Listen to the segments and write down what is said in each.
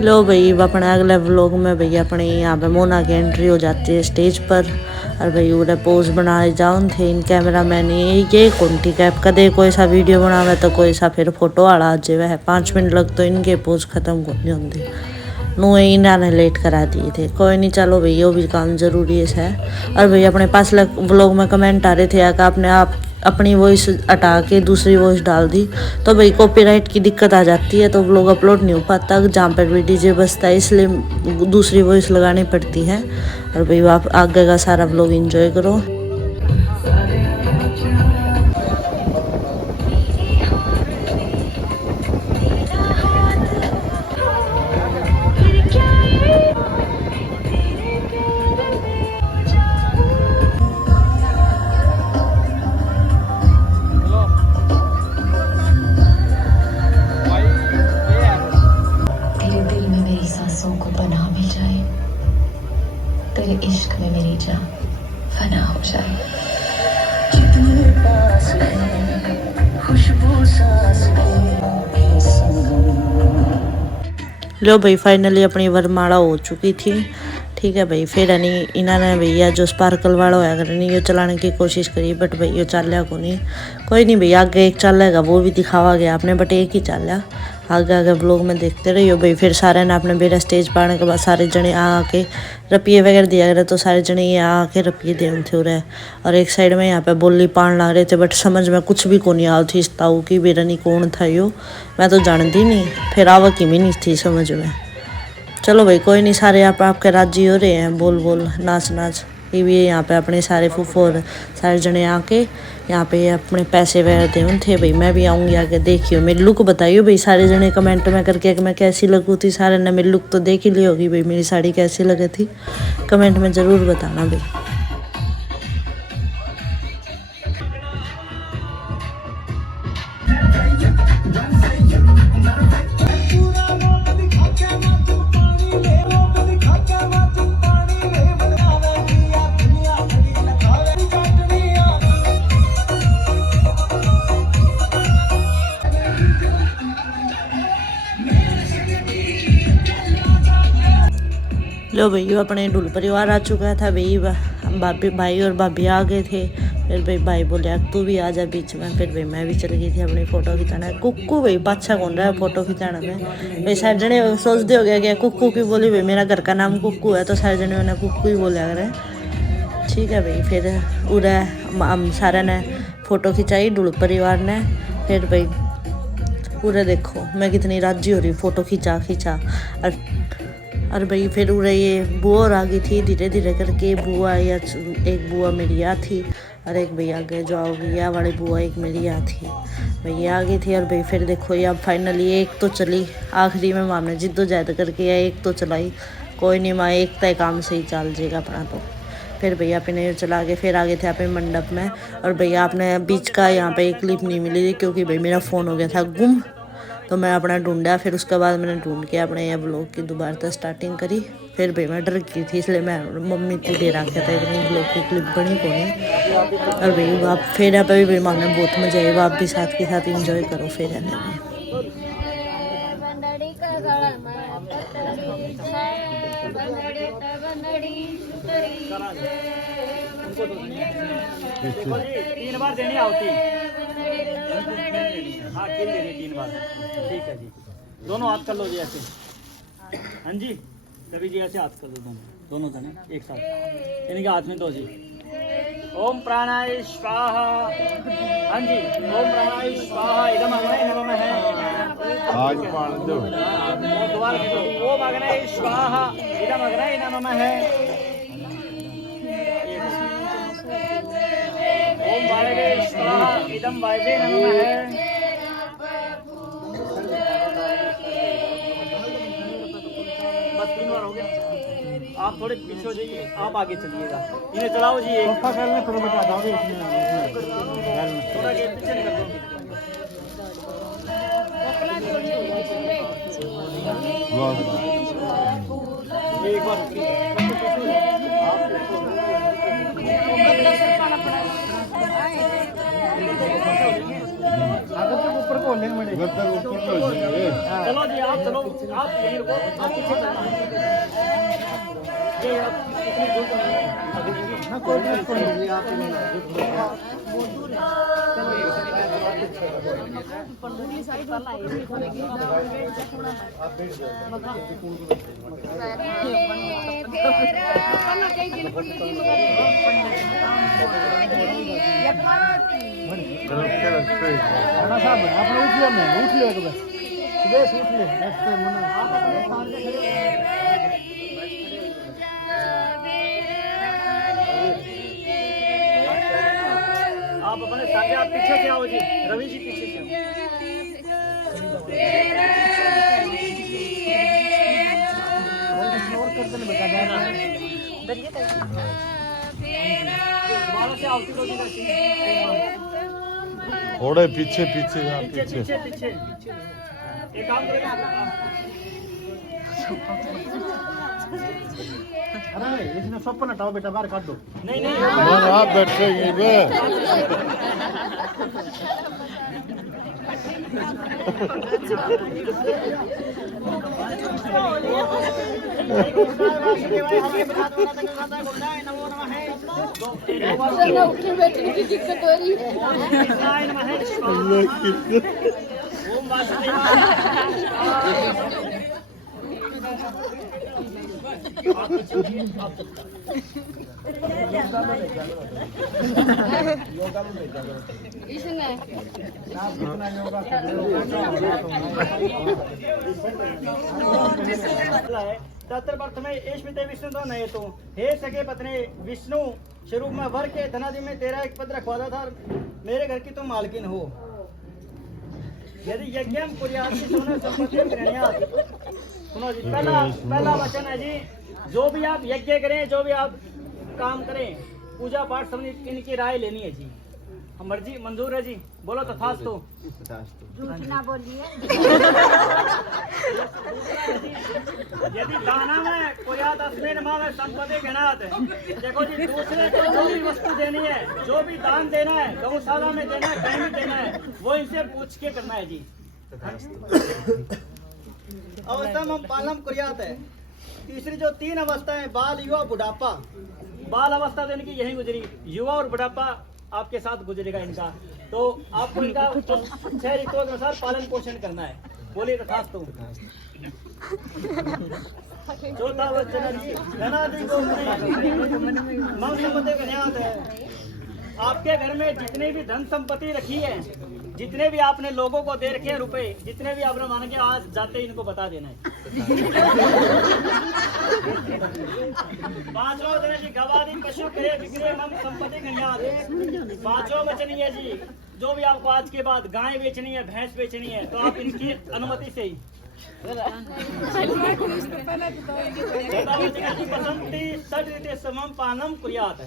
लो भाई अपने अगले व्लॉग में भैया अपने यहाँ पे मोना की एंट्री हो जाती है स्टेज पर। और भाई उन्हें पोज बनाए जाऊन थे इन कैमरा मैन ये कौन ठीक है कदे कोई सा वीडियो बनावे तो कोई सा फिर फोटो आड़ा जे वह 5 मिनट लग तो इनके पोज खत्म नहीं होंगे नु इन्होंने लेट करा दिए थे। कोई नहीं चलो भैया वो भी काम जरूरी है। और भैया अपने पास व्लॉग में कमेंट आ रहे थे कि आपने आप अपनी वॉइस हटा के दूसरी वॉइस डाल दी तो भाई कॉपीराइट की दिक्कत आ जाती है तो व्लॉग अपलोड नहीं हो पाता जहाँ पर भी डीजे बजता है इसलिए दूसरी वॉइस लगानी पड़ती है। और भाई आप आगे का सारा व्लॉग एंजॉय करो। तेरे इश्क में मेरी जान फना हो जाए। लो भाई फाइनली अपनी वरमाला हो चुकी थी। ठीक है भाई फिर नहीं इन्होंने भैया जो स्पार्कल वाला होया कर नहीं ये चलाने की कोशिश करी बट भाई ये चालिया को नहीं। कोई नहीं भैया आगे एक चालेगा वो भी दिखावा गया आपने बट एक ही चालिया आगे आगे ब्लॉग में देखते रहियो भाई। फिर सारे ने अपने बेरा स्टेज पाने के बाद सारे जने आके रपिए वगैरह दिया करे तो सारे जने ये आके रपिए दे थे रहे। और एक साइड में यहाँ पे बोली पान लग रहे थे बट समझ में कुछ भी को नहीं आ थी इस ताऊ की बेरा नहीं कौन था यो मैं तो जानती नहीं फिर आवा की भी नहीं थी समझ में। चलो भाई कोई नहीं सारे आप आपके राजी हो रहे हैं बोल बोल नाच नाच ये भी यहाँ पे अपने सारे फूफो और सारे जने आके यहाँ पे अपने पैसे वगैरह दे थे भाई। मैं भी आऊँगी आगे देखियो मेरी लुक बताइयो भाई सारे जने कमेंट में करके कि मैं कैसी लगू थी। सारे ने मेरी लुक तो देख ही ली होगी भाई मेरी साड़ी कैसी लगी थी कमेंट में ज़रूर बताना भाई। लो भैया अपने ढुल परिवार आ चुका था भाई भाभी भाई और भाभी आ गए थे। फिर भाई भाई बोले तू भी आ जा बीच में। फिर भाई मैं भी चली गई थी अपनी फ़ोटो खिंचाना। कुक्कू भाई पाछा कौन रहा है फ़ोटो खिंचाना में भाई सारे जने सोचते हो गया कि कुक्कू की बोली भाई मेरा घर का नाम कुक्कू है तो सारे जने मैंने कुक्कू ही बोला करें। ठीक है भाई फिर उड़ा हम सारे ने फ़ोटो खिंचाई ढुल परिवार ने। फिर भाई पूरे देखो मैं कितनी राजी हो रही फ़ोटो खिंचा खिंचा। और भाई फिर उड़े ये बुआ आ गई थी धीरे धीरे करके बुआ या एक बुआ मेरी यहाँ थी और एक भैया आगे जो आओगी यह वाली बुआ एक मेरी यहाँ थी भैया आ गई थी। और भाई फिर देखो ये अब फाइनली एक तो चली आखिरी में माँ ने जिद्दोजहद करके या एक तो चलाई। कोई नहीं माँ एक तय काम से ही चल जाएगा अपना तो। फिर भैया अपने चला के फिर आगे थे अपने मंडप में। और भैया आपने बीच का यहाँ पे एक क्लिप नहीं मिली थी क्योंकि भाई मेरा फ़ोन हो गया था गुम तो मैं अपना ढूंढा। फिर उसके बाद मैंने ढूंढ के अपने ये ब्लॉग की दोबारा से स्टार्टिंग करी। फिर भाई मैं डर गई थी इसलिए मैं मम्मी को दे रखा था इतनी ब्लॉग की क्लिप बनी को नहीं। और भाई आप फिर यहाँ पे भी मामले में बहुत मजा आएगा आप भी साथ के साथ इंजॉय करो फिर है ना। तीन बार देनी होती हाँ किल देनी 3 बार ठीक है जी। दोनों हाथ कर लो जी ऐसे हाँ जी तभी जी ऐसे हाथ कर लो दोनों जने एक साथ इनके हाथ में दो जी। ओम प्राणाय स्वाहा हाँ जी ओम प्राणाय स्वाहा इदम अग्नये नमः है आज पान दो दोबारा दो ओम अग्नये स्वाहा इदम अग्नये नमः है ओम वायवे स्वाहा इदम वायवे नमः है। बस 3 बार हो गया आप थोड़े पीछे हो जाइए आप आगे चलिएगा इन्हें चलाओ जी एक थोड़ा बता दो थोड़ा ये पीछे कर दो। एक बार ऊपर को चलो जी आप चलो, आप यहीं रुको, आप पीछे चलना। ये आप इतनी दूर तो नहीं आप अपने साथ आप पीछे से आओ जी, रवि जी पीछे से आओ। थोड़े पीछे पीछे पीछे पीछे पीछे एक काम करें। अरे इसने सपना हटाओ बेटा, बाहर काट दो। नहीं नहीं आप बैठेंगे बे उठने बैठने की दिक्कत हो रही है। तत्र में ईश्विते विष्णु तो नहीं तो हे सके पत्नी विष्णु स्वरूप में वर के धनादि में तेरा एक पद रखवादा था, मेरे घर की तुम मालकिन हो। यदि यज्ञम कुर्याति सुनो संपत्ति ग्रहण्यात्। सुनो जी, पहला वचन है जी, जो भी आप यज्ञ करें, जो भी आप काम करें, पूजा पाठ सब इनकी राय लेनी है जी। मर्जी मंजूर है जी, बोलो तथास्तु। झूठ ना बोलिए। यदि दाना में कुर्यात अस्मिन् मां में संपत्ति गणात। देखो जी, दूसरे को जो भी वस्तु देनी है, जो भी दान देना है, गौशाला में देना है, कहीं भी देना है, वो इनसे पूछ के करना है जी। अवस्था में पालम कुर्यात है। तीसरी जो 3 अवस्थाएं, बाल, युवा, बुढ़ापा। बाल अवस्था तो इनकी यही गुजरी, युवा और बुढ़ापा आपके साथ गुजरेगा इनका। तो आपको इनका 6 ऋतुओं के अनुसार पालन पोषण करना है। बोलिए तथास्तु। चौथा वचन जी, धनादि को मंग संपत्ति गण्यात है। आपके घर में जितनी भी धन संपत्ति रखी है, जितने भी आपने लोगों को दे रखे हैं रुपए, जितने भी आपने मांगे, आज जाते इनको बता देना है। 5वां वचन है जी, गवादि पशु क्रय विक्रय मम संपत्ति गण्यात। 5वां वचन ये जी, जो भी आपको आज के बाद गाय बेचनी है, भैंस बेचनी है, तो आप इनकी अनुमति से ही। बसंती षड ऋतु समम पालम कुर्यात।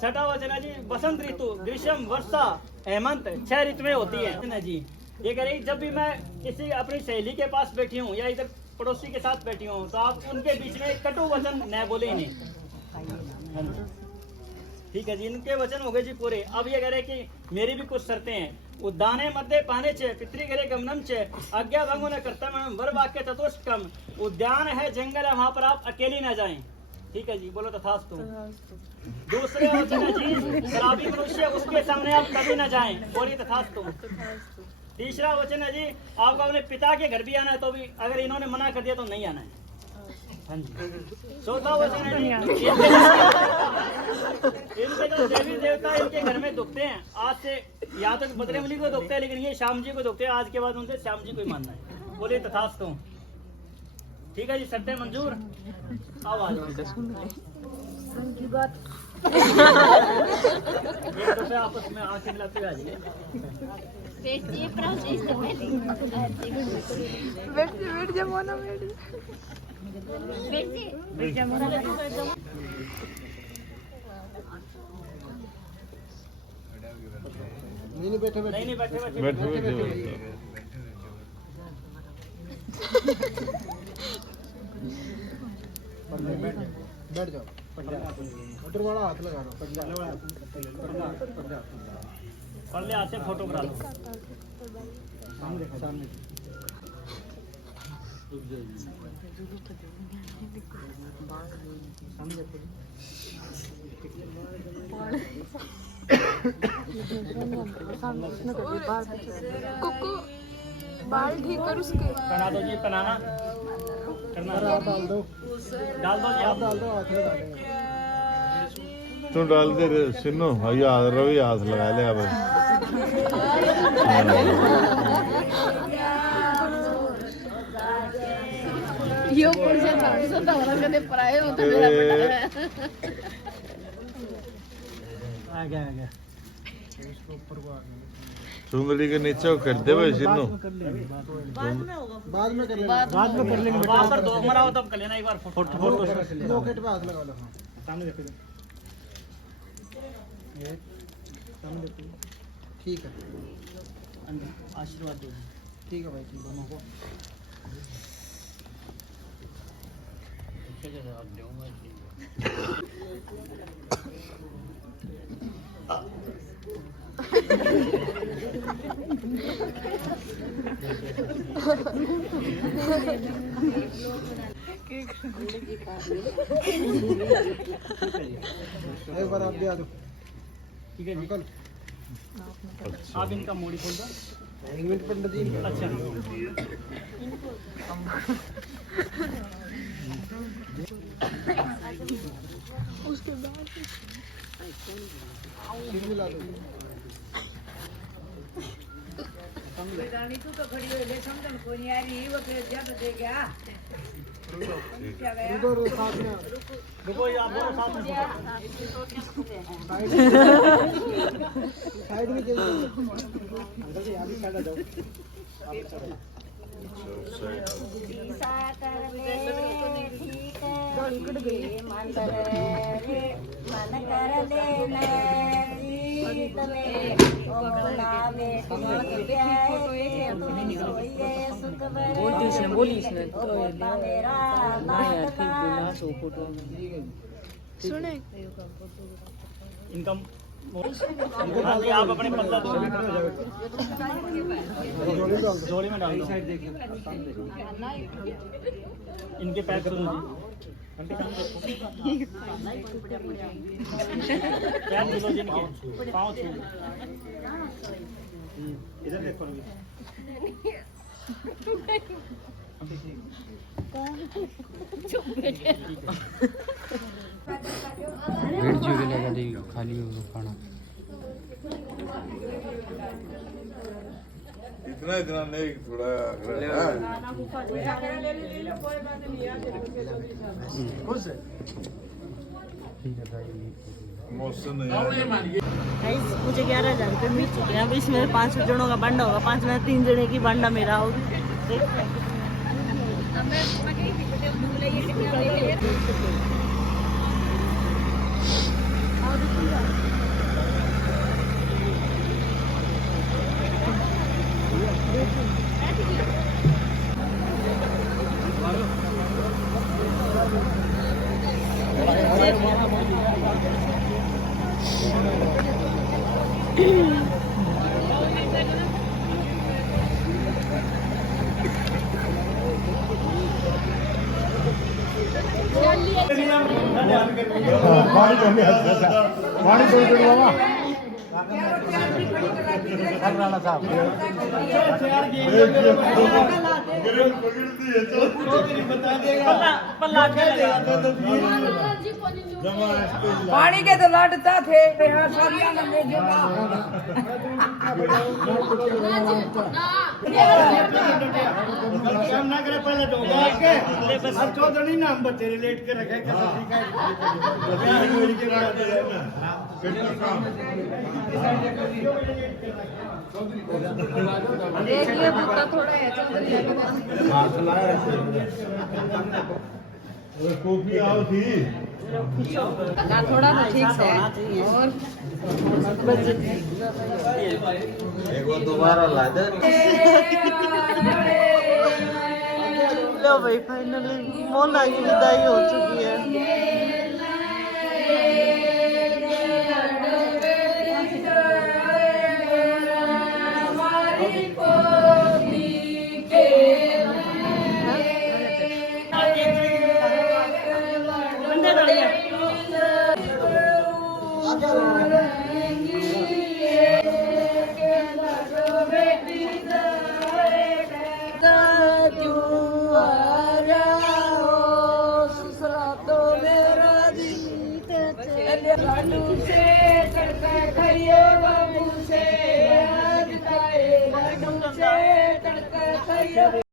6वां वचन है जी, बसंत ऋतु, ग्रीष्म, वर्षा, हेमंत 6 ऋतुएं होती है जी। ये कह रही, जब भी मैं किसी अपनी सहेली के पास बैठी हूँ या इधर पड़ोसी के साथ बैठी हूँ, तो आप उनके बीच में कटु वचन न बोले ही नहीं। ठीक है जी, इनके वचन हो गए जी पूरे। अब ये कह रहे कि मेरी भी कुछ शर्तें हैं। उद्याने मध्य पाने चे पितृघरे गमनम चे आज्ञा भंगो न कर्तव्यम वर वाक्य चतुष्टकम। उद्यान है, जंगल है, वहां पर आप अकेली न जाएं। ठीक है जी, बोलो तथास्तु। दूसरे वचन है जी, शराबी मनुष्य उसके सामने आप कभी न जाएं। बोलिए तथास्तु। तीसरा वचन है जी, आपको अपने पिता के घर भी आना है, तो भी अगर इन्होंने मना कर दिया तो नहीं आना है। हाँ जी। चौथा वचन है जी, इनके जो देवी देवता इनके घर में दुखते हैं, आज से यहाँ तक बजरंगबली को दुखते हैं, लेकिन ये श्याम जी को दुखते हैं। आज के बाद उनसे श्याम जी को ही मानना है। बोलिए तथास्तु। ठीक है जी, शर्तें मंजूर। अब आ जाओ। एक दूसरे आपस में आंखें मिलाते हुए आ जाइए। बैठ जा मोना, बैठ जा मोना। नहीं बैठे नहीं बैठे बैठे बैठ जाओ। उधर वाला हाथ लगा दो। पढ़ ले आते फोटो करा लो सामने कुकू बाल ठीक कर उसके पहना दो जी पहनाना करना डाल दो जी आप डाल दो तू डाल दे रे सिन्नू याद रवि हाथ लगा ले अब यो पुरुष तो तवरा कदे पराए हो तो मेरा बेटा है आ गया सुंदरी के नीचे वो कर दे भाई सिन्नू बाद में कर लेंगे वहाँ पर दो मरा हो तब कर लेना एक बार फोटो पॉकेट पे हाथ लगा लो हाँ सामने देखो सामने देखो ठीक है आशीर्वाद दो ठीक है भाई दोनों को एक बार आप भी आ दो ठीक है अंकल आप इनका मोड़ी खोल दो एक मिनट पंडित जी अच्छा उसके बाद मिला दो रुको साथ में रुको ये आप दोनों साथ में साइड में चल अंकल जी आगे साइड आ जाओ सुने इनका हाँ जी आप अपने पल्ला दो जोड़ी में डाल दो इनके पैर करो जी पैर छू लो जी इनके पाँव छू इधर देखो रेड जीरे लगा दी खाली हो खाना इतना नहीं थोड़ा ठीक है भाई मौसम गाइस मुझे 11,000 रुपये मिल चुके हैं। अब इसमें 5 जनों का बंडा होगा, 5 में 3 जने की बंडा मेरा होगा। पानी थोड़ी थोड़ी बाबा राणा साहब पानी के तो लड़ता थे ना करे पहले तो चौधरी नाम बच्चे लेट के रखे देखिए भुट्टा थोड़ा है कॉफी आओ थी ना थोड़ा तो ठीक से और एक बार दोबारा ला दे लो भाई फाइनली मोना की विदाई हो चुकी है। लाडू से तड़का खाइए बाबू से, लाडू से तड़का खाइए।